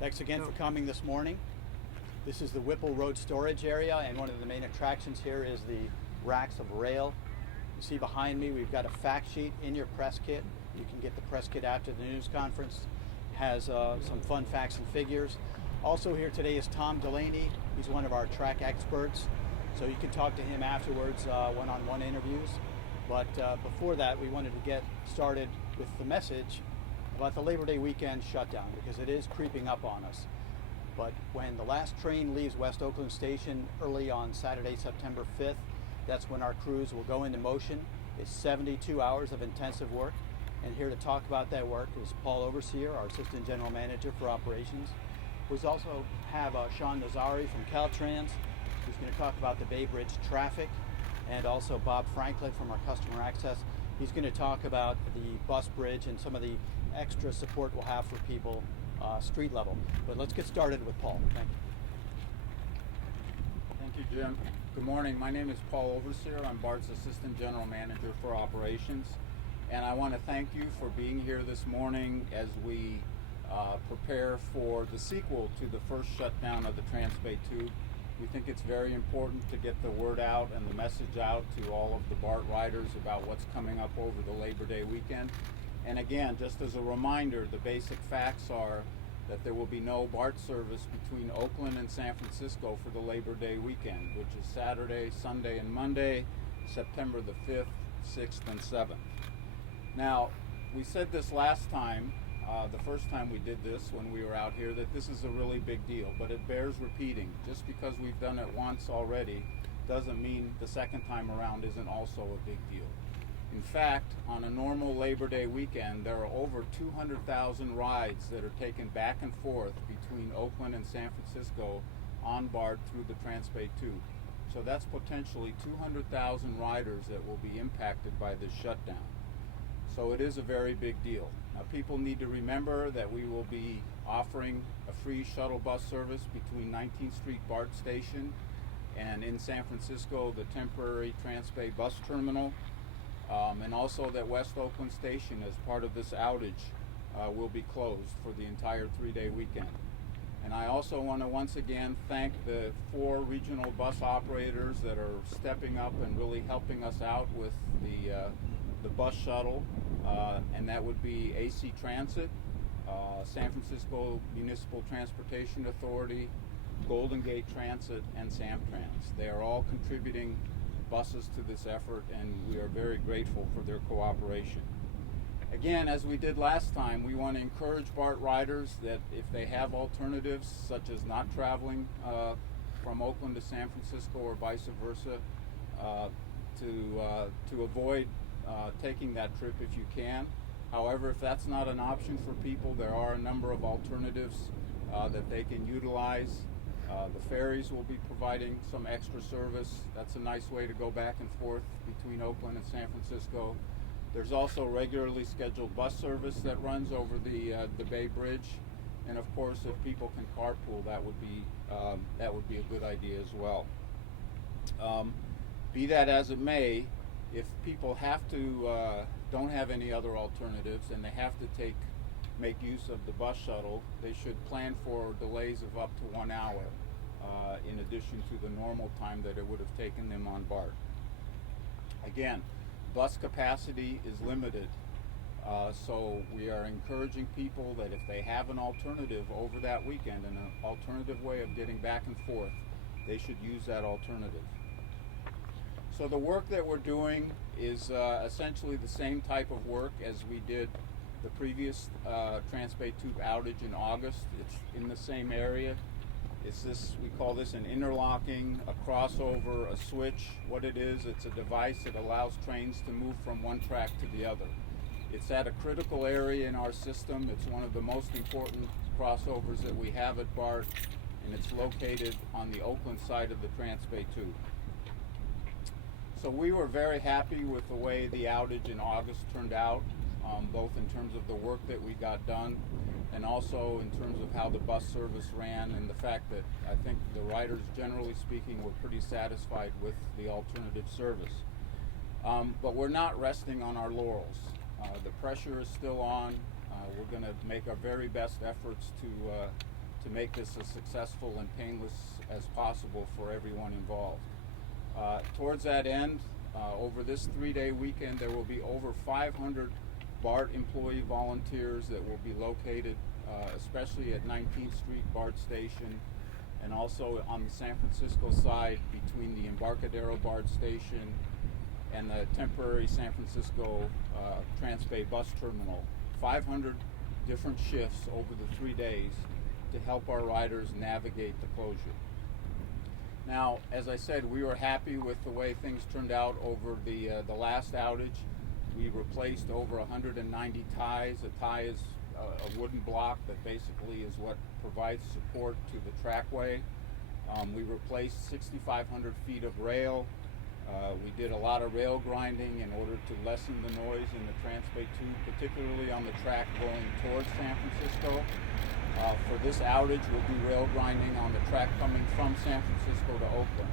Thanks again for coming this morning. This is the Whipple Road storage area, and one of the main attractions here is the racks of rail. You see behind me we've got a fact sheet in your press kit. You can get the press kit after the news conference. Has some fun facts and figures. Also here today is Tom Delaney. He's one of our track experts, so you can talk to him afterwards, one-on-one interviews. But before that, we wanted to get started with the message about the Labor Day weekend shutdown, because it is creeping up on us. But when the last train leaves West Oakland Station early on Saturday, September 5th, that's when our crews will go into motion. It's 72 hours of intensive work. And here to talk about that work is Paul Overseer, our Assistant General Manager for Operations. We also have Sean Nazari from Caltrans, who's going to talk about the Bay Bridge traffic, and also Bob Franklin from our Customer Access. He's going to talk about the bus bridge and some of the extra support we'll have for people street level. But let's get started with Paul. Thank you. Thank you, Jim. Good morning. My name is Paul Overseer. I'm BART's Assistant General Manager for Operations. And I want to thank you for being here this morning as we prepare for the sequel to the first shutdown of the Transbay Tube. We think it's very important to get the word out and the message out to all of the BART riders about what's coming up over the Labor Day weekend. And again, just as a reminder, the basic facts are that there will be no BART service between Oakland and San Francisco for the Labor Day weekend, which is Saturday, Sunday, and Monday, September the 5th, 6th, and 7th. Now, we said this last time, the first time we did this when we were out here, that this is a really big deal, but it bears repeating. Just because we've done it once already doesn't mean the second time around isn't also a big deal. In fact, on a normal Labor Day weekend, there are over 200,000 rides that are taken back and forth between Oakland and San Francisco on BART through the Transbay Tube. So that's potentially 200,000 riders that will be impacted by this shutdown. So it is a very big deal. Now, people need to remember that we will be offering a free shuttle bus service between 19th Street BART Station and in San Francisco, the temporary Transbay bus terminal. And also that West Oakland Station, as part of this outage, will be closed for the entire 3-day weekend. And I also want to once again thank the 4 regional bus operators that are stepping up and really helping us out with the bus shuttle, and that would be AC Transit, San Francisco Municipal Transportation Authority, Golden Gate Transit, and Samtrans. They are all contributing buses to this effort, and we are very grateful for their cooperation. Again, as we did last time, we want to encourage BART riders that if they have alternatives, such as not traveling from Oakland to San Francisco or vice versa, to avoid taking that trip if you can. However, if that's not an option for people, there are a number of alternatives that they can utilize. The ferries will be providing some extra service. That's a nice way to go back and forth between Oakland and San Francisco. There's also regularly scheduled bus service that runs over the Bay Bridge, and of course, if people can carpool, that would be a good idea as well. Be that as it may, if people have to don't have any other alternatives and they have to make use of the bus shuttle, they should plan for delays of up to 1 hour in addition to the normal time that it would have taken them on BART. Again, bus capacity is limited, so we are encouraging people that if they have an alternative over that weekend, and an alternative way of getting back and forth, they should use that alternative. So the work that we're doing is essentially the same type of work as we did the previous Transbay Tube outage in August. It's in the same area. It's this, we call this an interlocking, a crossover, a switch. What it is, it's a device that allows trains to move from one track to the other. It's at a critical area in our system. It's one of the most important crossovers that we have at BART, and it's located on the Oakland side of the Transbay Tube. So we were very happy with the way the outage in August turned out, both in terms of the work that we got done and also in terms of how the bus service ran, and the fact that I think the riders, generally speaking, were pretty satisfied with the alternative service. But we're not resting on our laurels. The pressure is still on. We're going to make our very best efforts to make this as successful and painless as possible for everyone involved. Towards that end, over this 3-day weekend, there will be over 500 BART employee volunteers that will be located, especially at 19th Street BART Station, and also on the San Francisco side between the Embarcadero BART Station and the temporary San Francisco Transbay bus terminal. 500 different shifts over the 3 days to help our riders navigate the closure. Now, as I said, we were happy with the way things turned out over the last outage. We replaced over 190 ties. A tie is a wooden block that basically is what provides support to the trackway. We replaced 6,500 feet of rail. We did a lot of rail grinding in order to lessen the noise in the Transbay Tube, particularly on the track going towards San Francisco. For this outage, we'll do rail grinding on the track coming from San Francisco to Oakland.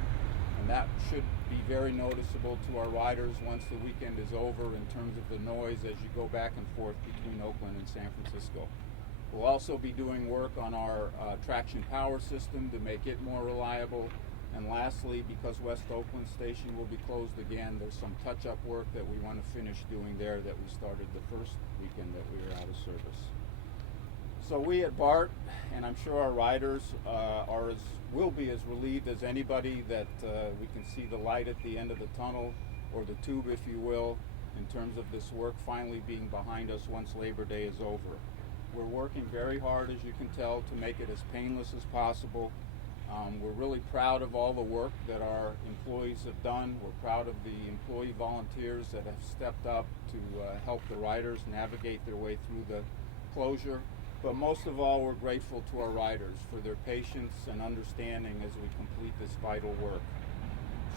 And that should be very noticeable to our riders once the weekend is over in terms of the noise as you go back and forth between Oakland and San Francisco. We'll also be doing work on our traction power system to make it more reliable. And lastly, because West Oakland Station will be closed again, there's some touch-up work that we want to finish doing there that we started the first weekend that we were out of service. So we at BART, and I'm sure our riders will be as relieved as anybody that we can see the light at the end of the tunnel, or the tube if you will, in terms of this work finally being behind us once Labor Day is over. We're working very hard, as you can tell, to make it as painless as possible. We're really proud of all the work that our employees have done. We're proud of the employee volunteers that have stepped up to help the riders navigate their way through the closure. But most of all, we're grateful to our riders for their patience and understanding as we complete this vital work.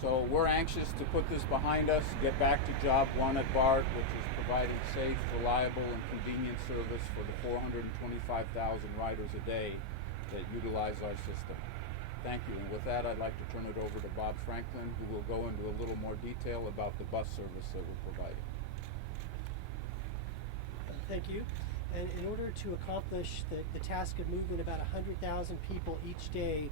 So we're anxious to put this behind us, get back to job one at BART, which is providing safe, reliable, and convenient service for the 425,000 riders a day that utilize our system. Thank you. And with that, I'd like to turn it over to Bob Franklin, who will go into a little more detail about the bus service that we're providing. Thank you. And in order to accomplish the task of moving about 100,000 people each day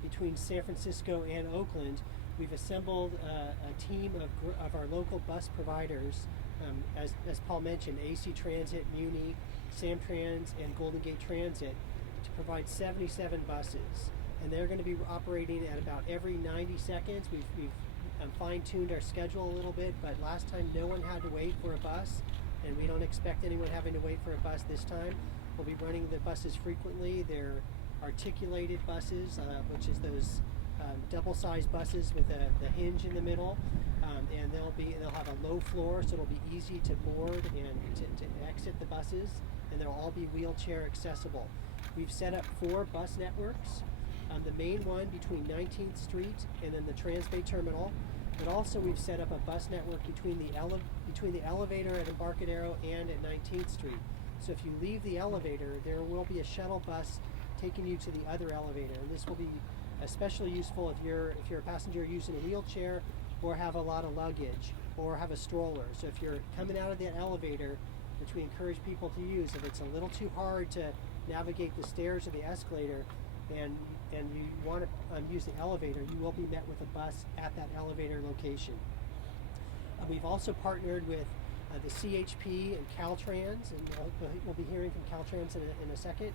between San Francisco and Oakland, we've assembled a team of our local bus providers, as Paul mentioned, AC Transit, Muni, Samtrans, and Golden Gate Transit, to provide 77 buses. And they're going to be operating at about every 90 seconds. We've fine-tuned our schedule a little bit, but last time no one had to wait for a bus, and we don't expect anyone having to wait for a bus this time. We'll be running the buses frequently. They're articulated buses, which is those double-sized buses with the hinge in the middle, and they'll have a low floor, so it'll be easy to board and to exit the buses, and they'll all be wheelchair accessible. We've set up 4 bus networks. The main one between 19th Street and then the Transbay Terminal, but also we've set up a bus network between the elevator at Embarcadero and at 19th Street. So if you leave the elevator, there will be a shuttle bus taking you to the other elevator, and this will be especially useful if you're a passenger using a wheelchair or have a lot of luggage or have a stroller. So if you're coming out of the elevator, which we encourage people to use, if it's a little too hard to navigate the stairs or the escalator, and you want to use the elevator, you will be met with a bus at that elevator location. We've also partnered with the CHP and Caltrans, and we'll be hearing from Caltrans in a second,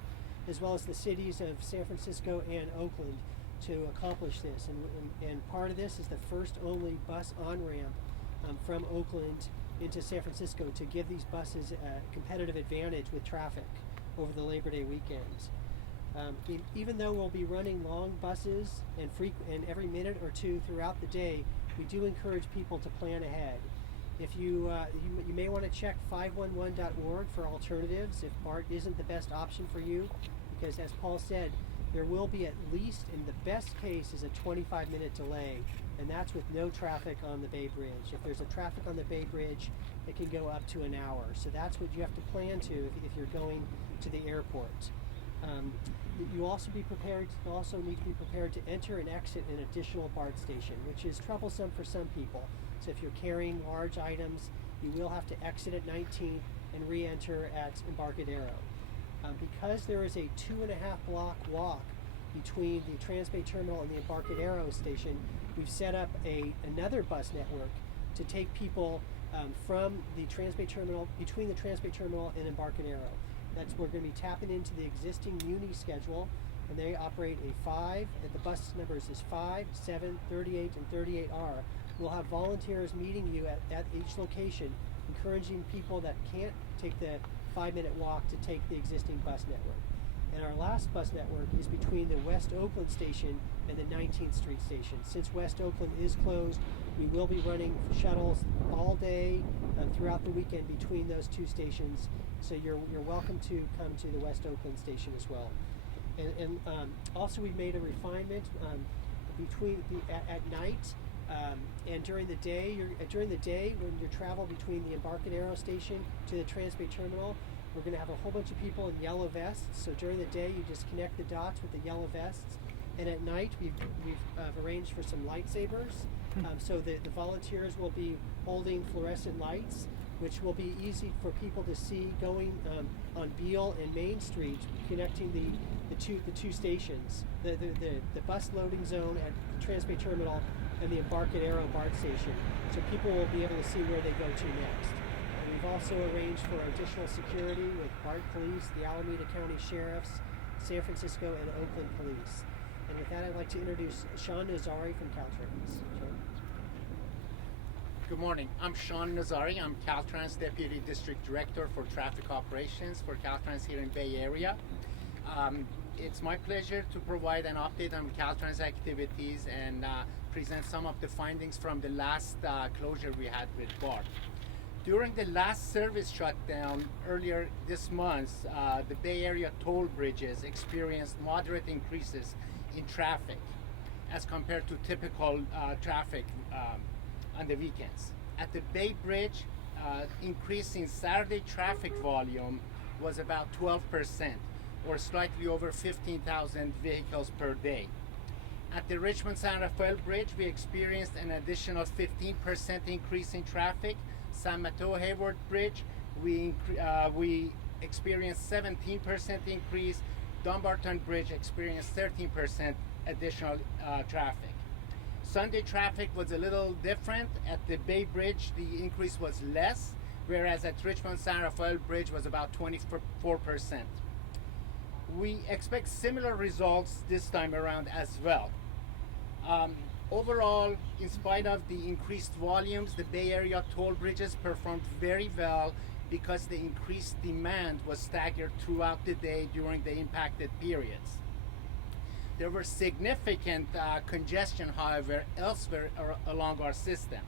as well as the cities of San Francisco and Oakland to accomplish this. And part of this is the first only bus on-ramp from Oakland into San Francisco to give these buses a competitive advantage with traffic over the Labor Day weekends. Even though we'll be running long buses and every minute or two throughout the day, we do encourage people to plan ahead. If you may want to check 511.org for alternatives if BART isn't the best option for you, because as Paul said, there will be at least, in the best case, is a 25-minute delay, and that's with no traffic on the Bay Bridge. If there's a traffic on the Bay Bridge, it can go up to an hour. So that's what you have to plan to if you're going to the airport. You also need to be prepared to enter and exit an additional BART station, which is troublesome for some people. So if you're carrying large items, you will have to exit at 19th and re-enter at Embarcadero. Because there is a 2.5 block walk between the Transbay Terminal and the Embarcadero station, we've set up another bus network to take people from the Transbay Terminal, between the Transbay Terminal and Embarcadero. We're going to be tapping into the existing Muni schedule, and they operate a 5, and the bus numbers is 5, 7, 38, and 38R. We'll have volunteers meeting you at each location, encouraging people that can't take the 5-minute walk to take the existing bus network. And our last bus network is between the West Oakland Station and the 19th Street Station. Since West Oakland is closed, we will be running shuttles all day throughout the weekend between those two stations. So you're welcome to come to the West Oakland Station as well. And also we've made a refinement between at night and during the day. When you travel between the Embarcadero Station to the Transbay Terminal, we're going to have a whole bunch of people in yellow vests. So during the day, you just connect the dots with the yellow vests. And at night, we've arranged for some lightsabers. So the volunteers will be holding fluorescent lights, which will be easy for people to see going on Beale and Main Street, connecting the two stations, the bus loading zone at the Transbay Terminal and the Embarcadero BART station. So people will be able to see where they go to next. We've also arranged for additional security with BART Police, the Alameda County Sheriffs, San Francisco, and Oakland Police. And with that, I'd like to introduce Sean Nazari from Caltrans. Sean? Good morning. I'm Sean Nazari. I'm Caltrans Deputy District Director for Traffic Operations for Caltrans here in Bay Area. It's my pleasure to provide an update on Caltrans activities and present some of the findings from the last closure we had with BART. During the last service shutdown earlier this month, the Bay Area toll bridges experienced moderate increases in traffic as compared to typical traffic on the weekends. At the Bay Bridge, increase in Saturday traffic volume was about 12%, or slightly over 15,000 vehicles per day. At the Richmond San Rafael Bridge, we experienced an additional 15% increase in traffic. San Mateo Hayward Bridge, we experienced 17% increase. Dumbarton Bridge experienced 13% additional traffic. Sunday traffic was a little different. At the Bay Bridge, the increase was less, whereas at Richmond San Rafael Bridge was about 24%. We expect similar results this time around as well. Overall, in spite of the increased volumes, the Bay Area toll bridges performed very well because the increased demand was staggered throughout the day during the impacted periods. There were significant congestion, however, elsewhere along our system.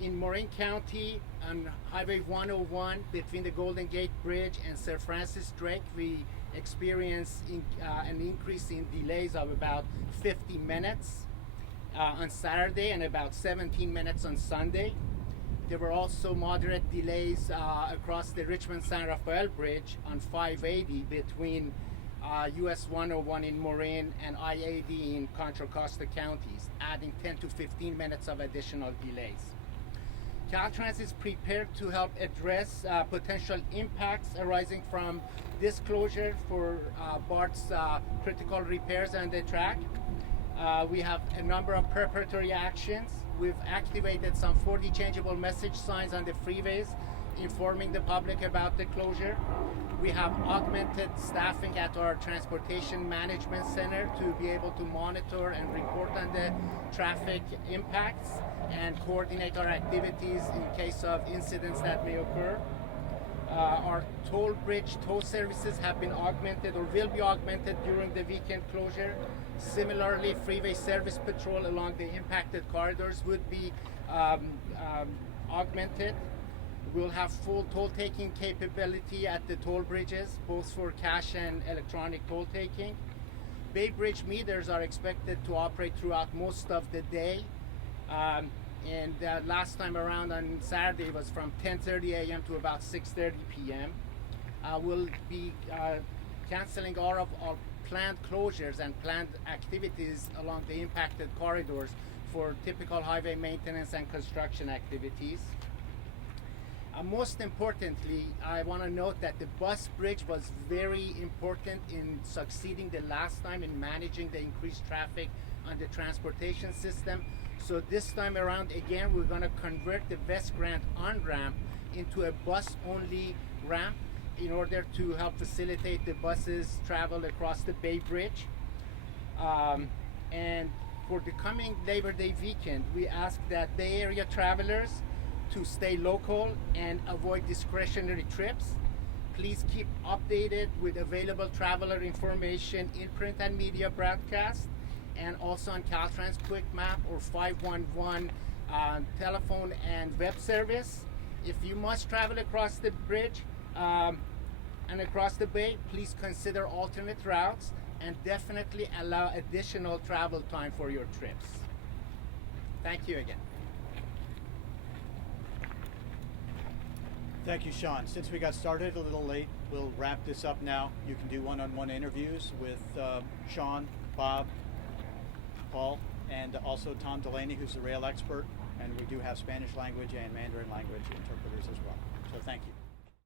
In Marin County, on Highway 101, between the Golden Gate Bridge and Sir Francis Drake, we experienced an increase in delays of about 50 minutes on Saturday and about 17 minutes on Sunday. There were also moderate delays across the Richmond San Rafael Bridge on 580 between US 101 in Marin and I-80 in Contra Costa counties, adding 10 to 15 minutes of additional delays. Caltrans is prepared to help address potential impacts arising from this closure for BART's critical repairs on the track. We have a number of preparatory actions. We've activated some 40 changeable message signs on the freeways informing the public about the closure. We have augmented staffing at our Transportation Management Center to be able to monitor and report on the traffic impacts and coordinate our activities in case of incidents that may occur. Our toll bridge toll services have been augmented or will be augmented during the weekend closure. Similarly, freeway service patrol along the impacted corridors would be augmented. We'll have full toll taking capability at the toll bridges, both for cash and electronic toll taking. Bay Bridge meters are expected to operate throughout most of the day. And last time around on Saturday was from 10:30 a.m. to about 6:30 p.m. We'll be canceling all of our planned closures and planned activities along the impacted corridors for typical highway maintenance and construction activities. Most importantly, I want to note that the bus bridge was very important in succeeding the last time in managing the increased traffic on the transportation system. So this time around, again, we're going to convert the West Grand on-ramp into a bus-only ramp in order to help facilitate the buses travel across the Bay Bridge. And for the coming Labor Day weekend, we ask that Bay Area travelers to stay local and avoid discretionary trips. Please keep updated with available traveler information in print and media broadcast, and also on Caltrans Quick Map or 511 telephone and web service. If you must travel across the bridge and across the bay, please consider alternate routes and definitely allow additional travel time for your trips. Thank you again. Thank you, Sean. Since we got started a little late, we'll wrap this up now. You can do one-on-one interviews with Sean, Bob, Paul, and also Tom Delaney, who's the rail expert. And we do have Spanish language and Mandarin language interpreters as well. So thank you.